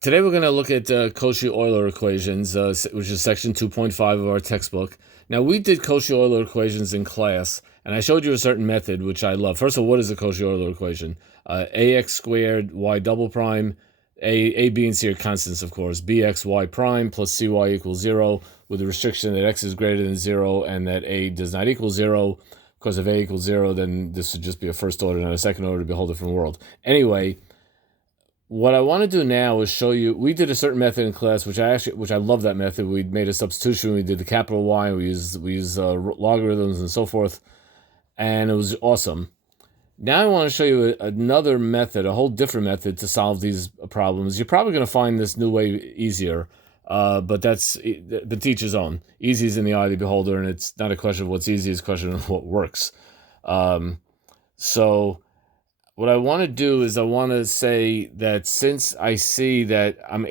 Today we're going to look at Cauchy-Euler equations, which is section 2.5 of our textbook. Now, we did Cauchy-Euler equations in class, and I showed you a certain method, which I love. First of all, what is a Cauchy-Euler equation? Ax squared y double prime, a, b, and c are constants, of course, bx, y prime plus cy equals 0, with the restriction that x is greater than 0 and that a does not equal 0. Because if a equals 0, then this would just be a first order, not a second order, to be a whole different world. Anyway, what I want to do now is show you. We did a certain method in class, which I love that method. We made a substitution. We did the capital Y. We use logarithms and so forth, and it was awesome. Now I want to show you another method, a whole different method to solve these problems. You're probably going to find this new way easier, but that's the teacher's own. Easy is in the eye of the beholder, and it's not a question of what's easy; it's a question of what works. So what I want to do is I want to say that since I see that I'm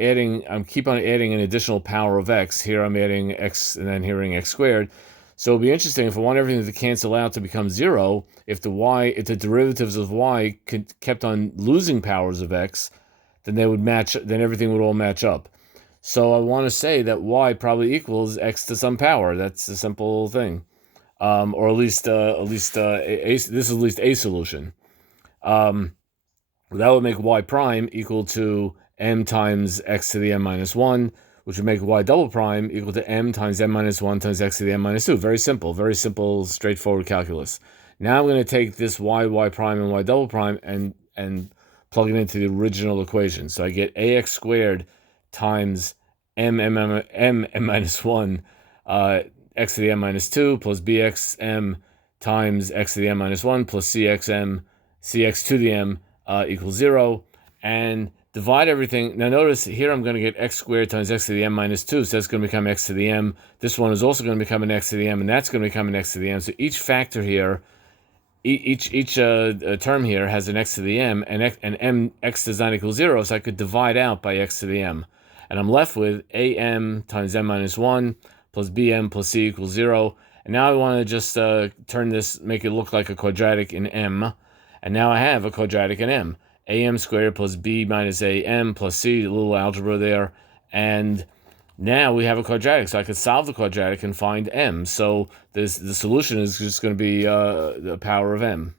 keep on adding an additional power of x. Here I'm adding x and then hearing x squared. So it'll be interesting if I want everything to cancel out to become 0. If the derivatives of y kept on losing powers of x, then they would match. Then everything would all match up. So I want to say that y probably equals x to some power. That's a simple thing, or at least this is at least a solution. That would make y prime equal to m times x to the m minus 1, which would make y double prime equal to m times m minus 1 times x to the m minus 2. Very simple, straightforward calculus. Now I'm going to take this y prime and y double prime and plug it into the original equation. So I get ax squared times m minus 1 x to the m minus 2 plus bxm times x to the m minus 1 plus cx to the m equals 0, and divide everything. Now notice here I'm going to get x squared times x to the m minus 2, so that's going to become x to the m. This one is also going to become an x to the m, and that's going to become an x to the m. So each factor here, each term here has an x to the m, and x does not equal 0, so I could divide out by x to the m. And I'm left with am times m minus 1 plus bm plus c equals 0. And now I want to just make it look like a quadratic in m. And now I have a quadratic in m. Am squared plus b minus am plus c, a little algebra there. And now we have a quadratic. So I could solve the quadratic and find m. So the solution is just going to be the power of m.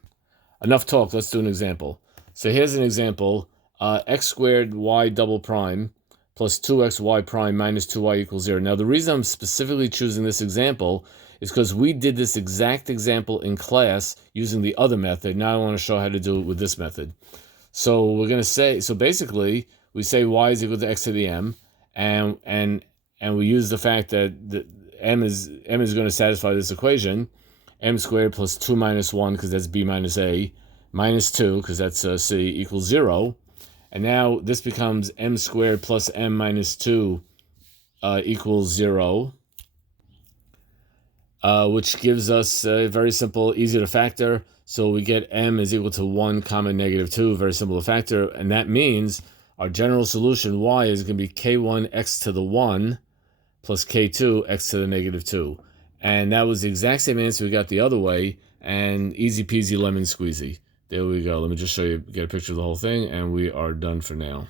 Enough talk. Let's do an example. So here's an example. X squared y double prime plus 2xy prime minus 2y equals 0. Now the reason I'm specifically choosing this example is because we did this exact example in class using the other method. Now I want to show how to do it with this method. So we're going to say, so basically we say y is equal to x to the m, and we use the fact that m is going to satisfy this equation. M squared plus 2 minus 1, because that's b minus a, minus 2, because that's c, equals 0. And now this becomes m squared plus m minus 2 equals 0. Which gives us very simple, easy to factor. So we get m is equal to 1 comma negative 2, very simple to factor. And that means our general solution, y, is going to be k1 x to the 1 plus k2 x to the negative 2. And that was the exact same answer we got the other way, and easy peasy lemon squeezy. There we go. Let me just show you, get a picture of the whole thing, and we are done for now.